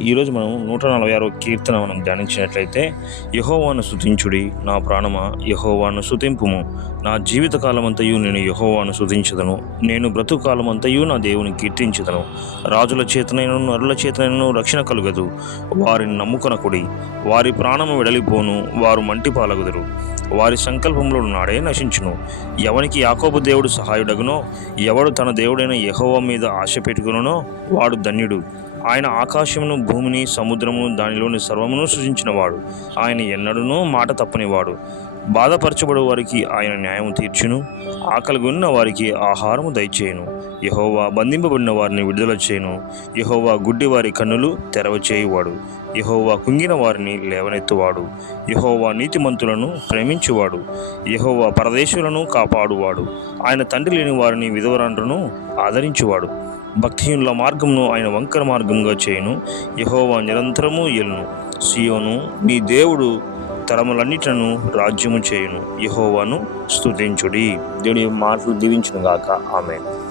ఈరోజు మనం 146వ కీర్తన మనం ధ్యానించినట్లయితే, యెహోవాను స్తుతించుడి నా ప్రాణమా యెహోవాను స్తుతింపుము. నా జీవిత కాలమంతయు నేను యెహోవాను స్తుతించుదను. నేను బ్రతుకు కాలమంతయు నా దేవుని కీర్తించుదను. రాజుల చేతనైనను నరుల చేతనైనను రక్షణ కలుగదు. వారిని నమ్ముకొనకుడి. వారి ప్రాణము వెడలిపోను. వారు మంటి పాలగుదురు. వారి సంకల్పములు నాడే నశించును. ఎవనికి యాకోబు దేవుడు సహాయుడగునో, ఎవడు తన దేవుడైన యెహోవా మీద ఆశ పెట్టుకునో వాడు ధన్యుడు. ఆయన ఆకాశమును భూమిని సముద్రమును దానిలోని సర్వమును సృజించినవాడు. ఆయన ఎన్నడూనూ మాట తప్పనివాడు. బాధపరచబడు వారికి ఆయన న్యాయము తీర్చును. ఆకలిగొన్న వారికి ఆహారము దయచేయును. యెహోవా బంధింపబడిన వారిని విడుదల చేయును. యెహోవా గుడ్డి వారి కన్నులు తెరవచేయువాడు. యెహోవా కుంగిన వారిని లేవనెత్తువాడు. యెహోవా నీతిమంతులను ప్రేమించువాడు. యెహోవా పరదేశులను కాపాడువాడు. ఆయన తండ్రి లేని వారిని విధవరాండ్రను ఆదరించువాడు. భక్తిహీనుల మార్గమును ఆయన వంకర మార్గంగా చేయును. యెహోవా నిరంతరము ఏలును. సీయోను నీ దేవుడు తరములన్నిటను రాజ్యము చేయును. యెహోవాను స్తుతించుడి. దేవుని మాటలు దీవించును గాక. ఆమేన్.